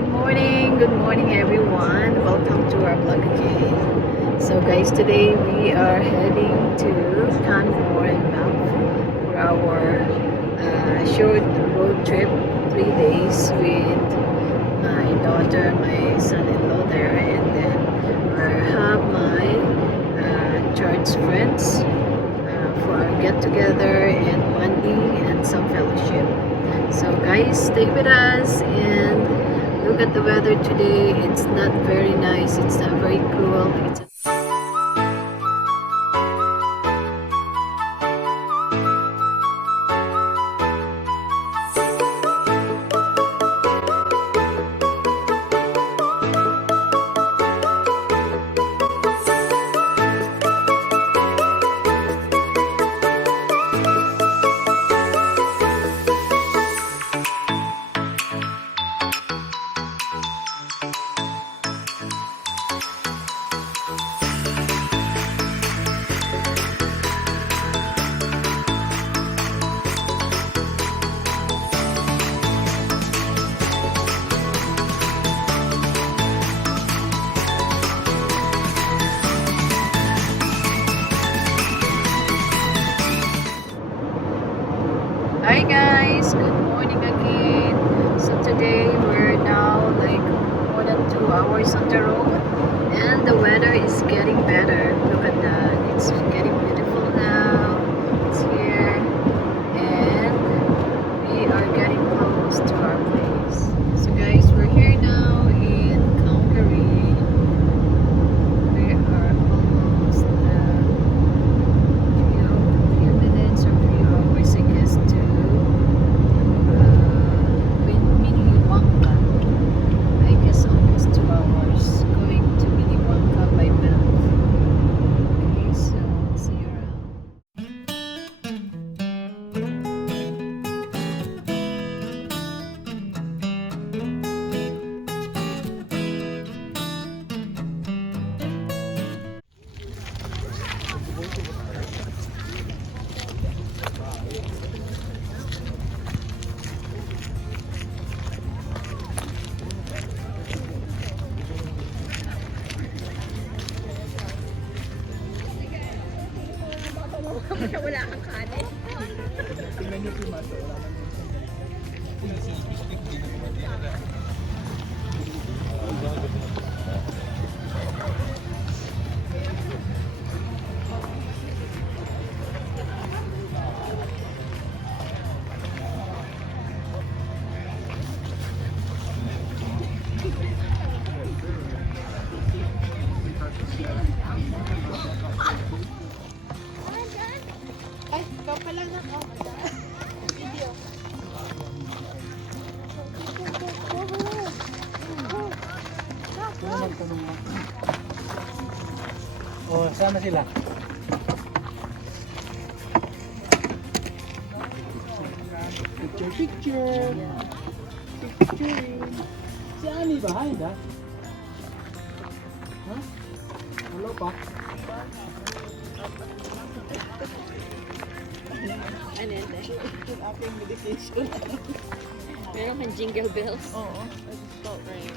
Good morning everyone. Welcome to our vlog again. So guys, today we are heading to Canmore and Banff for our short road trip, 3 days with my daughter, my son-in-law there, and then I have my church friends for our get-together and bonding and some fellowship. So guys, stay with us and look at the weather today. It's not very nice. It's not very cool. Hi guys, good morning again. So today we're now like more than 2 hours on the road and the weather is getting better. Look at that, it's getting beautiful now. It's here and we are getting close to our place. So guys, we're here now in Calgary. We are almost few minutes or few hours I guess to Minnewanka. I guess almost 2 hours going to Minnewanka by Banff. Okay, so see you around. Wala kang kanin. Tingnan nyo si Mato. Ay, ikaw pala na. Oh my God. Video. Oh, sama sila. Picture, picture. Picture. Si Ani behind, ha? Huh? Hello pa? Ano yan? Aking medication. Meron kang jingle bells? Oo. Stop rain.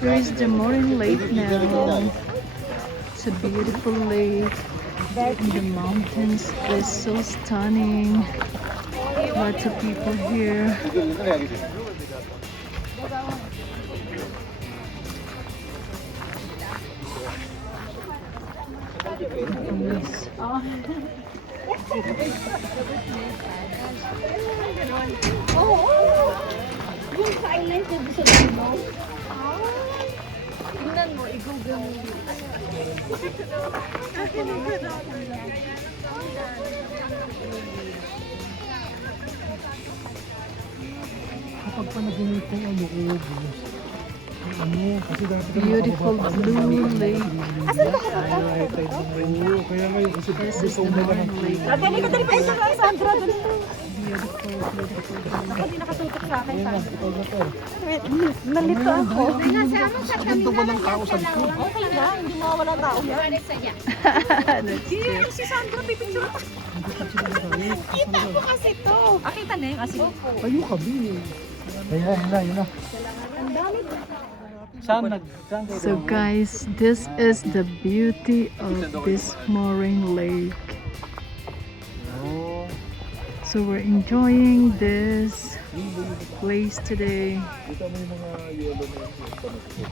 Here is the Morin Lake now. It's a beautiful lake in the mountains. It's so stunning. Lots of people here. Yes. Yung sa island ko sa dulo. Tingnan mo, i-google mo dito. Kapag pa nag-init kong ano, kasi dati ka Beautiful blue lake. Oo, kaya ngayon kasi This is the Morin Lake. Dali ka pa isa kay Sandra dito. Beautiful, beautiful. Ako di nakatutok sa akin. ito na to. Nalito ako. Ganito ba ng tao sa likod? Okay na, hindi mawawala ng tao yan. That's Here, it. si Sandra, pipicture ako. Kita ko kasi to. Kita na yung kasi. Ayun kami. Ayun na. Ang dami. Saan So guys, this is the beauty of this Morin Lake. Oh, So we're enjoying this place today. dito mo yung mga yellow na yung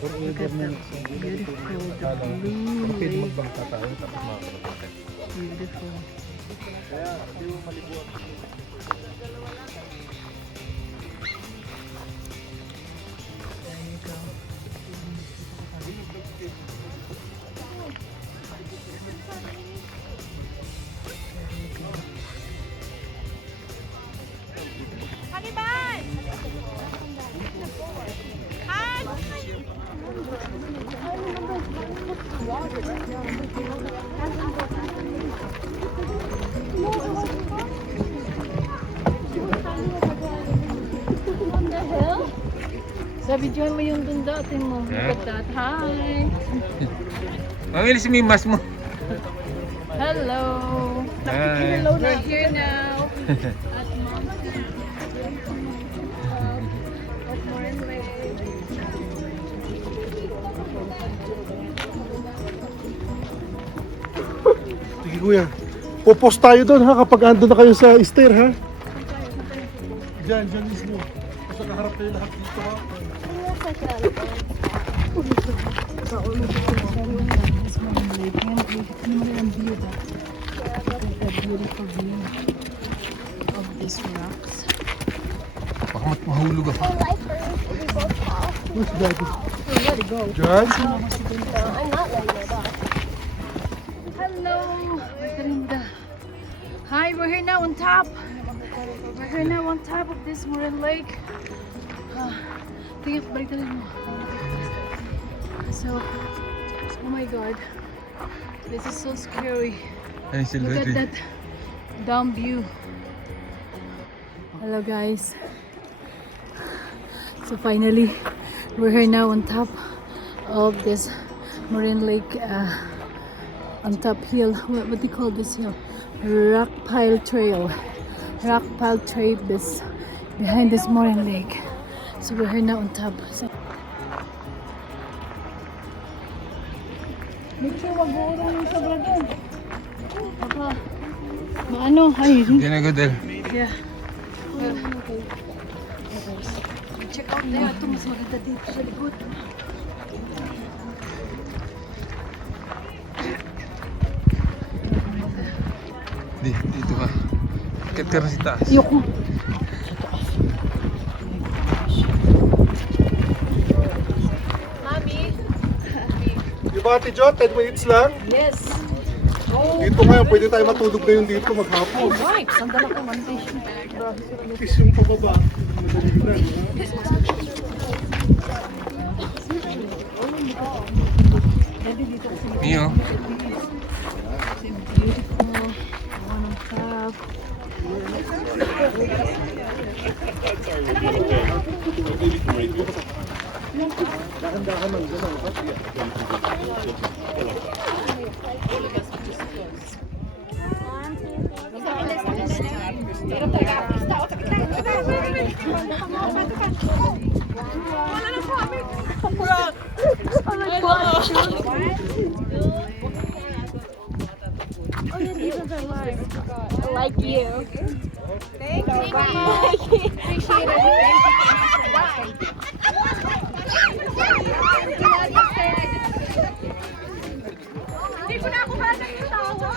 Look at the beautiful, the blue pwede lake. magbangka tayo tapos makakapagpapit. Beautiful. Kaya, di mo malibuot. There you go. Hannibal! Han! Sabi John mo yung dun dati mo. Look at that. Hi! Mamili si Mimas mo. Hello! Hi. We're here now at Mountain of Morin Lake. Sige kuya, popost tayo doon ha kapag ando na kayo sa stair ha. Diyan mismo. Basta kaharap kayo lahat dito ha. This Morin Lake. Tingnan mo rin ang view ba? The beautiful view of these rocks. Baka mahulog ako. Where's daddy? George? Hello, Karinda. Hi, we're here now on top. We're here now on top of this Morin Lake. Tingnan, balik na mo. So, oh my God, this is so scary. Ay, Look at that down view. Hello guys. So finally, we're here now on top of this Morin Lake, on top hill. What do you call this hill? Rock Pile Trail. Rock Pile Trail is behind this Morin Lake. So we're here now on top. So, medyo wag-uurong yung sobra doon. Baka maano, ay, Diyan na Godel. yeah. Check out there. Ito, mas maganda dito sa likod. Dito ka. Ikat ka na si taas. Yoko. Mami. Di ba Ate Jo, 10 minutes lang? Yes. Dito ngayon, pwede tayo matulog na yung dito maghapon. Right. Sandal ako, mantis. Is yung pababa. Madali na, di ba? Mio. Beautiful. One on top. Dahan-dahan lang dyan. One, two, three. I like you. Thank you. Bye. Appreciate it. Hindi ko na ako hanap yung tawa.